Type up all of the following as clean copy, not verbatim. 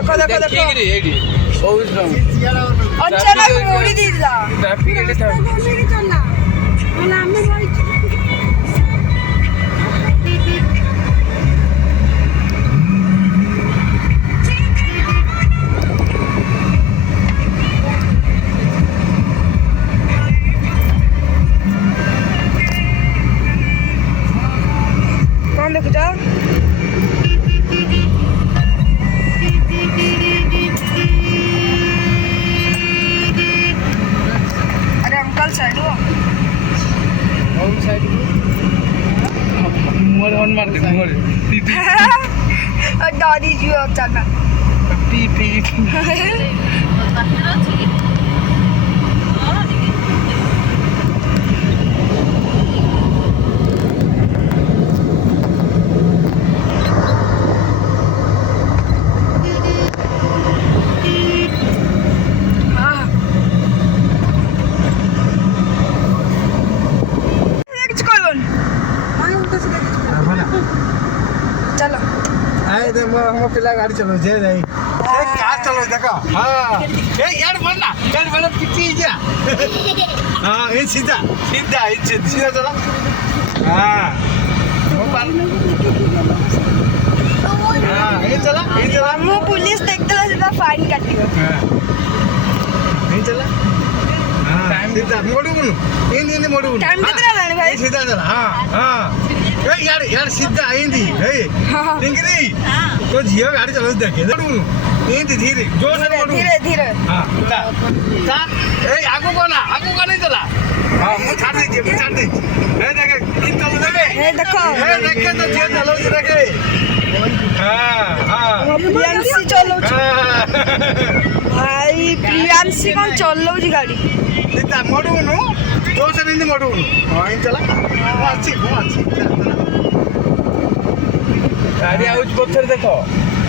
देखो देखो देखो ठीक रे एडी बहुत स्ट्रांग अचानक मोड़ी दीला ट्रैफिक एडी था चलना मला आम्ही जायचं कौन देखो जा अरे अंकल साइड हो और साइड मोर ऑन मार दे मोर पीपी और दादी जी अचानक पीपी चलो आए तो हम पिला गाड़ी चलो जे नहीं ए कार चलो देखो हां ए यार बोलना पीछे जा हां ये सीधा सीधा चलो हां हां ये चला मु पुलिस देखला सीधा फाइन काटियो हां ये चला हां टाइम सीधा मोड़ू ये मोड़ू टाइम कितना लाने भाई सीधा चला हां ए यार सीधा आईंदी हे टिंगरी तो जियो गाड़ी चलो देखे मोड़ू ये धीरे जोर से मोड़ू धीरे हां चला ए आगू को नहीं चला हां मु छाड़ दे ए देखे इन चलो देखे ए देखो देखे तो जे चलो देखे हां प्रियांशी चलो भाई प्रियांशी कौन चलो जी गाड़ी सीधा मोड़ू नु जोर से नहीं मोड़ू हां इन चला वो अच्छी गाड़ी आउच पत्थर देखो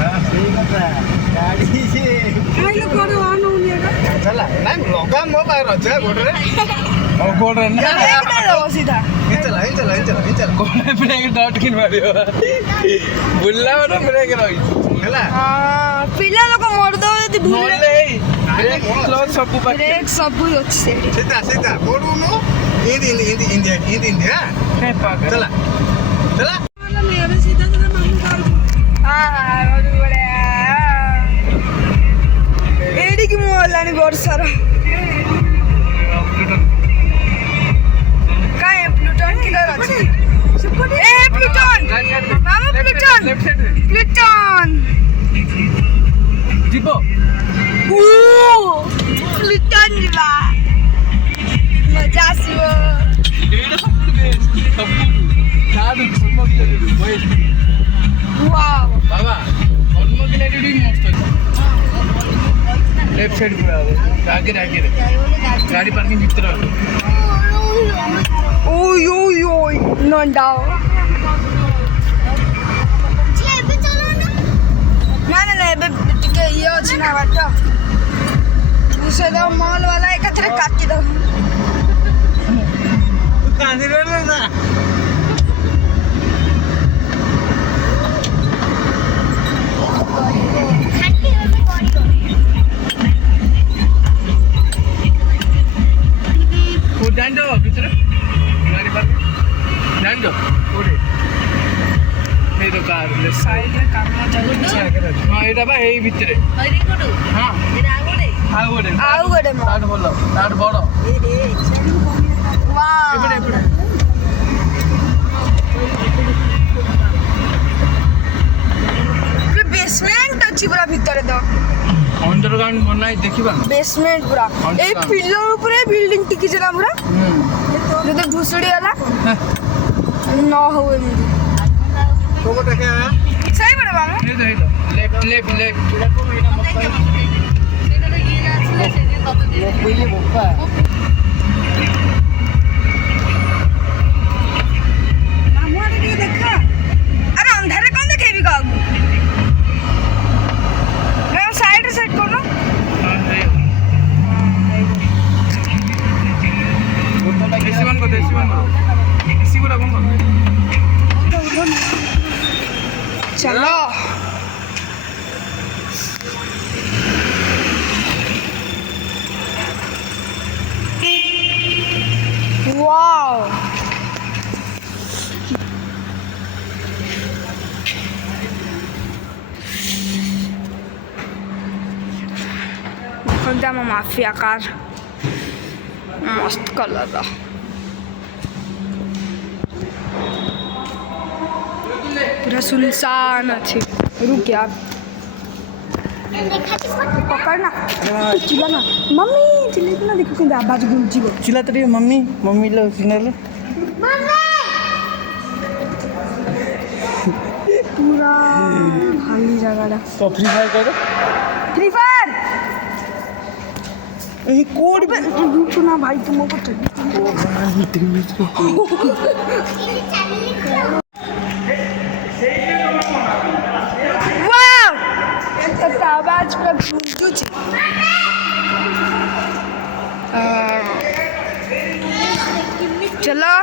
हां सही କଥା गाड़ी से भाई लोग करो ऑन होनी है चला नहीं लगा मो पार अच्छा गोडरे और गोड़ ना ब्रेक दे दो सीधा चला कोने ब्रेक डॉट किन मारियो बुल्ला वाला ब्रेक रही ହେଲା हां पिला लोग मोड़ दो यदि भूल मोले ब्रेक क्लच सब पाके ब्रेक सब ଅଛି ସେଠି सीधा मोड़ूनु इंडिया हे पागल चला मेरे सीधा मामू कार हां बहुत बढ़िया एडी की मोलानी वर्षर काय प्लूटन किधर ଅଛି ए प्लूटन मामू प्लूटन जीपो ओ प्लूटन जीवा मजा आसीबो एडा सब काडू सम्मोगिले बॉयज वाओ बाबा सम्मोगिले डी मस्त लेफ्ट साइड पूरा आगे गाड़ी पार्किंग भीतर ओय नंडाओ ना एबे टिके ये अछि ना बात उसे दो मॉल वाला एकथरे काटी दो कांदी रे ना को डांडो भीतर गाड़ी पार्किंग डांडो ओरे हे तो कार ले साइड में काम चालू हां एटा बा एई भीतर हरि कोडो हां एटा आउ गोडे स्टार्ट बोलो स्टार्ट बड़ो ए रे वाओ एपड़े बेसमेंट अछि पूरा भीतर दो अंडरग्राउंड बनाई देखिबा बेसमेंट पूरा ए पिलर ऊपर बिल्डिंग टिकी जरा पूरा जदे भुसड़ी वाला न होवे मुझे तो देखे सही बड़े बाबा ये तो लेफ्ट ये पहिले बोपा मामुआ के देखा अरे अंधारे कौन देखेबी का मैं साइड करो हां देसी वन को इसी को रखूंगा चलो ଏଇଟା ଆମ ମାଫିଆ କାର୍ ମସ୍ତ କଲର୍ର पूरा सुनसान अच्छे रुक यार पकड़ना चिल्ला ना मम्मी चिल्ले ना देखो कि आवाज गूंजी चिल्ला तो रही मम्मी मम्मी लो चिल्ला लो पूरा खाली जगह तो फ्री फायर करो फ्री फायर ये कोड पे रुको ना भाई तुमको चाहिए आवाज पर गूंजू चलो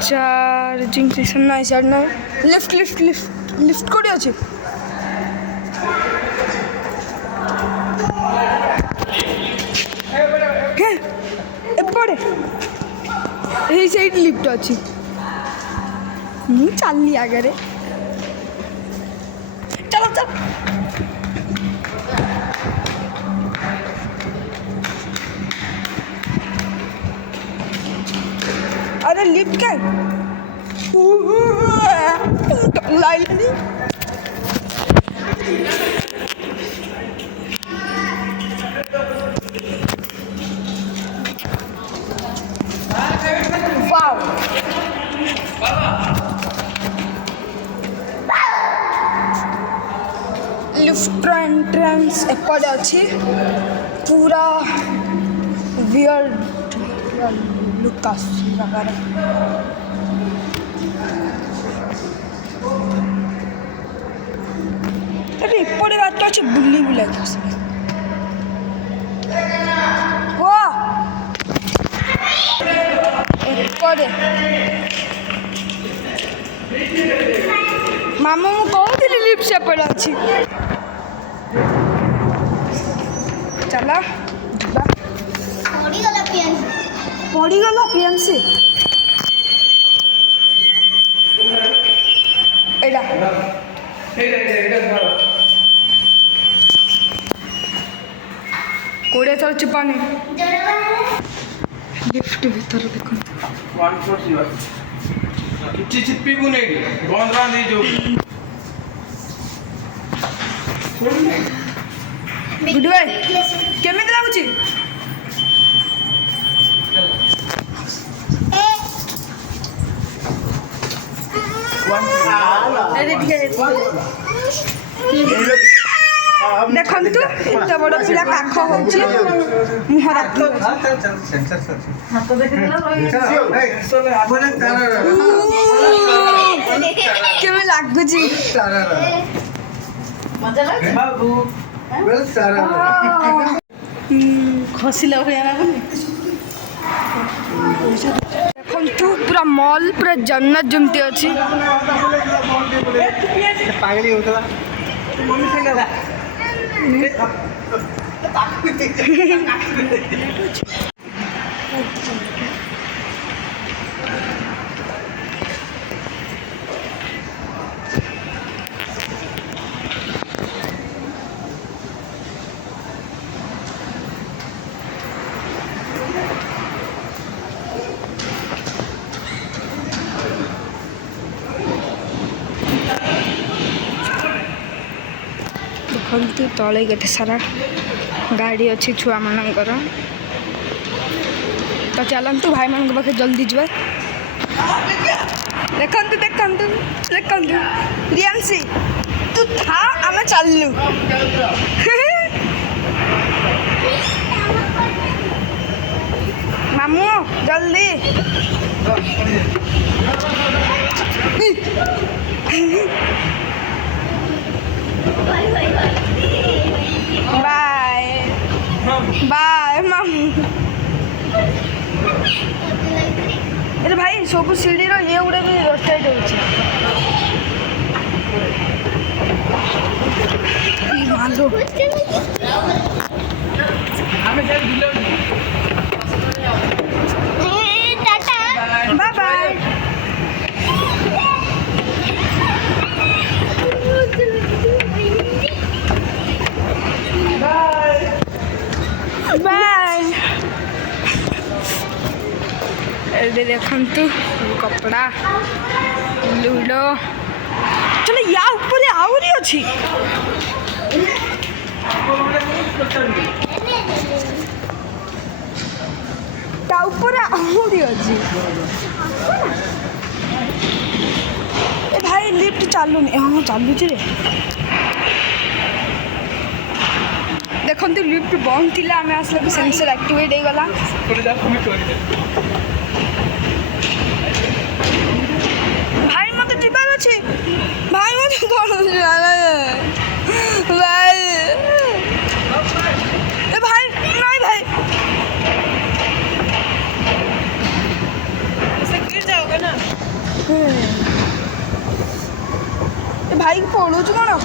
चार्जिंग स्टेशन ना साइड ना लिफ्ट लिफ्ट लिफ्ट लिफ्ट कोडी अछि के एपड़े एही साइड लिफ्ट अछि मु चलली आगे रे चलो चल अरे लिफ्ट क्या लाइट नहीं वाव लिफ्ट एंट्रेंस एपटे अच्छी पूरा वियर्ड लुक आगे एपटे बात अच्छे बुली बुला एपटे मामा मु कहती लिफ्ट सेपटे अच्छी चला पड़गला पीएमसी एडा कोड़े थर चिपाने लिफ्ट भीतर देखो 140 किछि चिप्पी को नहीं बंद रा नहीं जो गुड बाय केमिति लागुची देखନ୍ତୁ ଏତେ ବଡ଼ ପିଲା କାଖ ହଉଛି ମୁହଁ ରାତି କେମିତି ଲାଗୁଛି ଖସିଲା ଭଳିଆ ଲାଗୁନି ଦେଖନ୍ତୁ ପୁରା ମଲ୍ ପୁରା ଜନ୍ନତ ଯେମିତି ଅଛି ପାଗଳି ହଉଥିଲା ମମ୍ମି ସାଙ୍ଗେ ଦେଖନ୍ତୁ ତଳେ କେତେ ସାରା ଗାଡ଼ି ଅଛି ଛୁଆମାନଙ୍କର ତ ଚାଲନ୍ତୁ ଭାଇମାନଙ୍କ ପାଖେ ଜଲ୍ଦି ଯିବା ଦେଖନ୍ତୁ ଦେଖନ୍ତୁ ଦେଖନ୍ତୁ ରିୟାନ୍ସି ତୁ ଥା ଆମେ ଚାଲିଲୁ ମାମୁଁ ଜଲ୍ଦି बाय बाय मामू अरे भाई सब सीढ़ी ये गुड़ा भी टाइट हो बाय बाय कपड़ा लूडो चलो या ऊपर आहरी अच्छी ता ऊपर आहरी अच्छी ए भाई लिफ्ट चालूनी हाँ चालुची रे देखते लिफ्ट बंद थी आम आसला सेंसर एक्टिवेट हो गला भाई मत जीवार अच्छे भाई मत भाई ए भाई नहीं भाई गिर जाओगे ना ए भाई पड़ू कौन चन्ना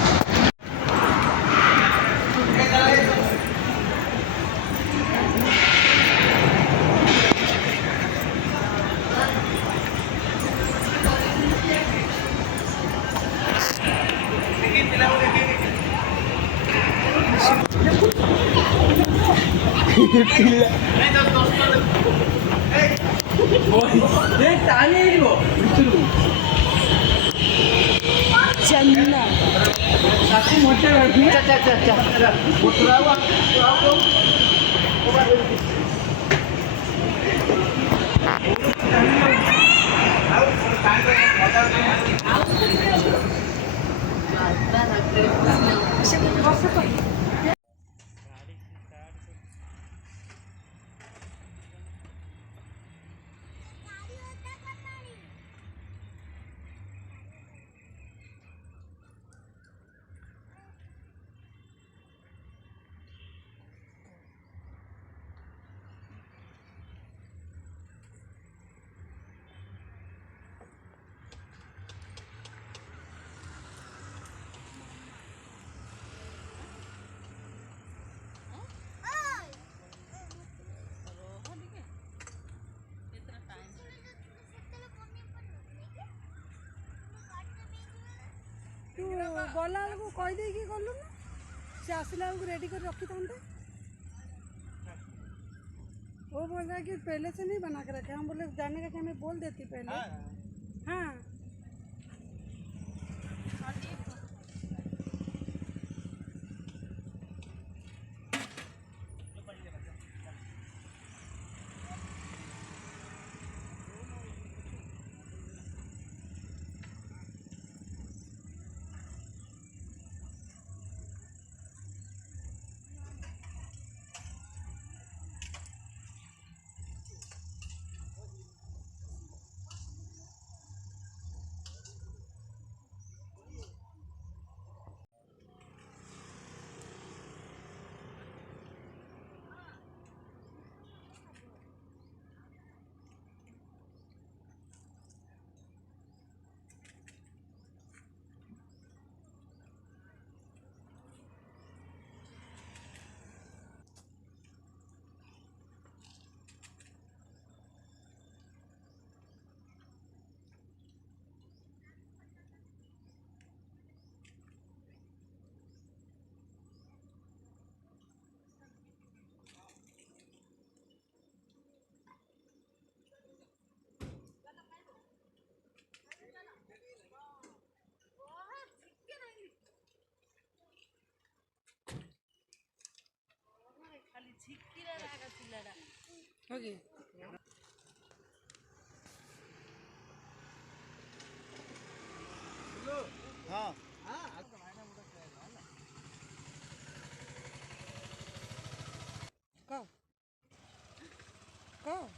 तू गला बेलू कहीदे गलु ना सी आसला बेलू रेडी कर रखी था वो बोल रहा है कि पहले से नहीं बना के रखे हम बोले जाने का कि हमें बोल देती पहले हाँ ओके हाँ कहो कहो